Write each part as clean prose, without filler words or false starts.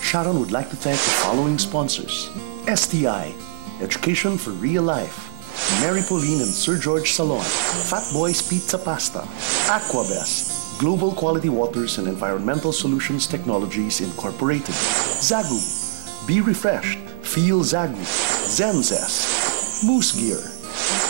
Sharon would like to thank the following sponsors: STI, Education for Real Life, Mary Pauline and Sir George Salon, Fat Boys Pizza Pasta, Aquabest, Global Quality Waters and Environmental Solutions Technologies Incorporated, Zagu, Be Refreshed, Feel Zagu, Zenzest, Moose Gear.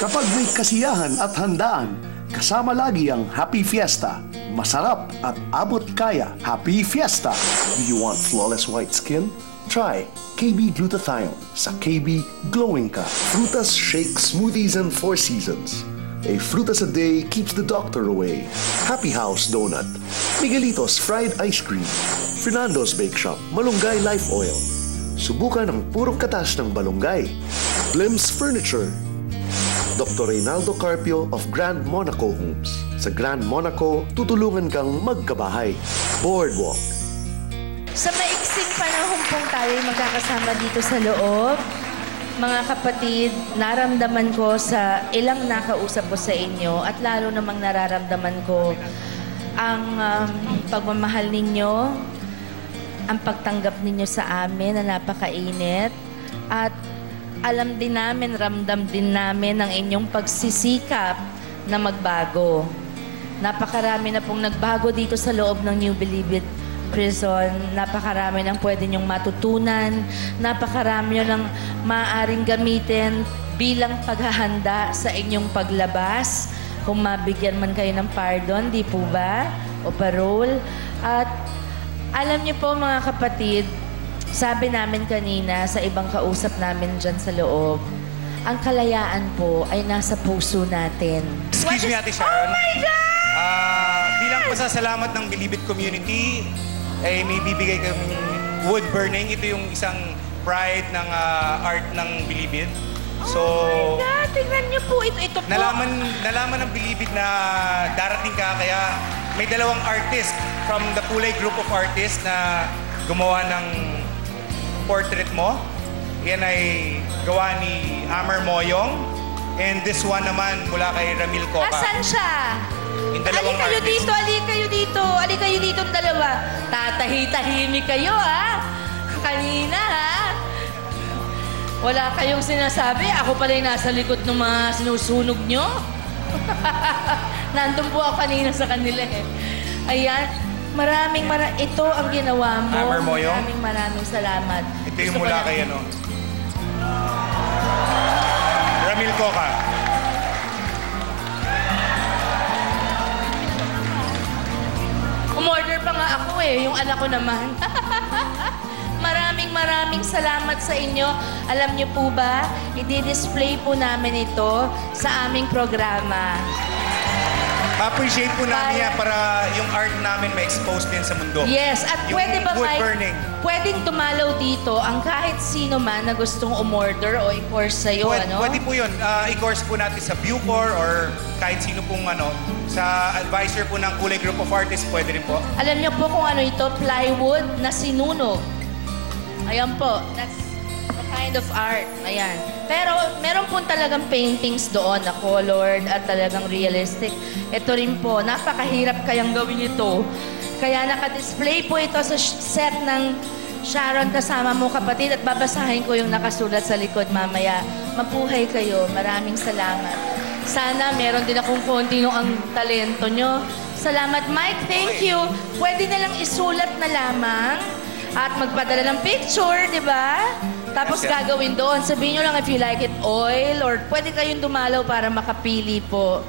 Kapag may kasiyahan at handaan, kasama lagi ang Happy Fiesta. Masarap at abot kaya. Happy Fiesta! Do you want flawless white skin? Try KB Glutathione. Sa KB, glowing ka. Frutas Shake Smoothies and Four Seasons. A frutas a day keeps the doctor away. Happy House Donut. Miguelitos Fried Ice Cream. Fernando's Bake Shop. Malunggay Life Oil. Subukan ang purong katas ng balunggay. Blim's Furniture. Dr. Reynaldo Carpio of Grand Monaco Homes. Sa Grand Monaco, tutulungan kang magkabahay. Boardwalk. Sa maiksing panahon pong tayo magkakasama dito sa loob, mga kapatid, naramdaman ko sa ilang nakausap ko sa inyo at lalo namang nararamdaman ko ang pagmamahal ninyo, ang pagtanggap ninyo sa amin na napakainit at alam din namin, ramdam din namin ang inyong pagsisikap na magbago. Napakarami na pong nagbago dito sa loob ng New Bilibid Prison. Napakarami nang pwede niyong matutunan. Napakarami nyo lang maaaring gamitin bilang paghahanda sa inyong paglabas. Kung mabigyan man kayo ng pardon, di po ba? O parole. At alam niyo po mga kapatid, sabi namin kanina sa ibang kausap namin dyan sa loob, ang kalayaan po ay nasa puso natin. Excuse me, Ate Sharon. Oh my God! Bilang pasasalamat ng Bilibid community, ay may bibigay kaming wood burning. Ito yung isang pride ng art ng Bilibid. So, oh my God! Tingnan niyo po. Ito po. Nalaman ng Bilibid na darating ka, kaya may dalawang artist from the Kulay Group of Artists na gumawa ng portrait mo. Yan ay gawa ni Amar Moyong. And this one naman mula kay Ramil Coca. Asan siya? Yung dalawang Ali kayo artist. dito, ali kayo dito. Ali kayo dito ang dalawa. Tatahi-tahimik kayo, ha? Kanina, ha? Wala kayong sinasabi. Ako pala yung nasa likod ng mga sinusunog nyo. Nandun po ako kanina sa kanila, eh. Ayan. Ito ang ginawa mo. Amar Moyong? Maraming salamat. Ito yung mula kay ano. Ramil Coca. Umorder pa nga ako eh, yung anak ko naman. Maraming salamat sa inyo. Alam niyo po ba, i-display po namin ito sa aming programa. Appreciate po namin yan para yung art namin ma-expose din sa mundo. Yes, at yung pwede ba, wood Mike, burning. pwedeng dumalaw dito ang kahit sino man na gustong umorder o i-course sa'yo, ano? Pwede po yun. I-course po natin sa Bucor or kahit sino pong ano. Sa advisor po ng Kulay Group of Artists, pwede rin po. Alam niyo po kung ano ito, plywood na sinunog. Ayan po, that's the kind of art. Ayan. Pero meron po talagang paintings doon na colored at talagang realistic. Ito rin po, napakahirap kayang gawin ito. Kaya naka-display po ito sa set ng Sharon kasama mo kapatid at babasahin ko yung nakasulat sa likod mamaya. Mabuhay kayo. Maraming salamat. Sana meron din akong konti nung ang talento nyo. Salamat, Mike. Thank you. Pwede na lang isulat na lamang at magpadala ng picture, di ba? Tapos gagawin doon. Sabihin nyo lang if you like it oil or pwede kayong dumalaw para makapili po.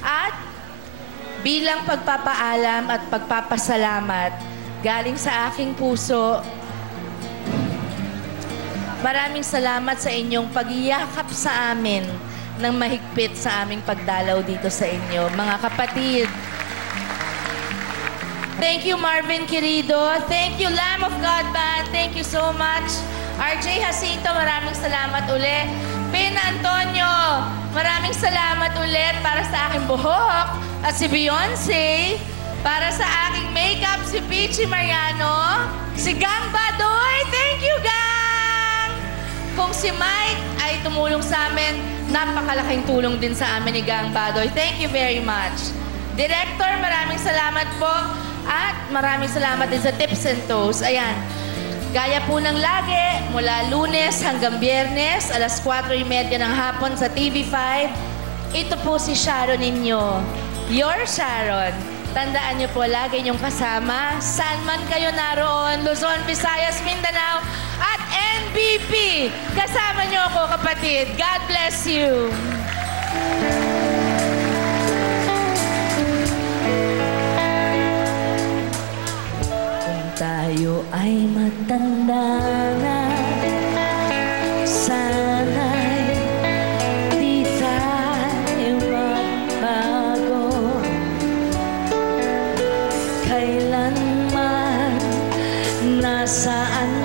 At bilang pagpapaalam at pagpapasalamat galing sa aking puso, maraming salamat sa inyong pagyakap sa amin ng mahigpit sa aming pagdalaw dito sa inyo. Mga kapatid, thank you, Marvin Quirido. Thank you, Lamb of God Band. Thank you so much. RJ Jacinto, maraming salamat ulit. Pina Antonio, maraming salamat ulit para sa aking buhok. At si Beyonce, para sa aking makeup, si Peachy Mariano. Si Gang Badoy, thank you, Gang! Kung si Mike ay tumulong sa amin, napakalaking tulong din sa amin ni Gang Badoy. Thank you very much. Director, maraming salamat po. At maraming salamat din sa Tips and Toes. Ayan, gaya po ng lagi, mula Lunes hanggang Biyernes, alas 4:30 ng hapon sa TV5. Ito po si Sharon ninyo. Your Sharon. Tandaan niyo po, lagi niyong kasama. Saan man kayo naroon, Luzon, Visayas, Mindanao, at NBP. Kasama niyo ako, kapatid. God bless you. Kung tayo ay matanda na, sana'y di tayo magbago. Kailanman, nasaan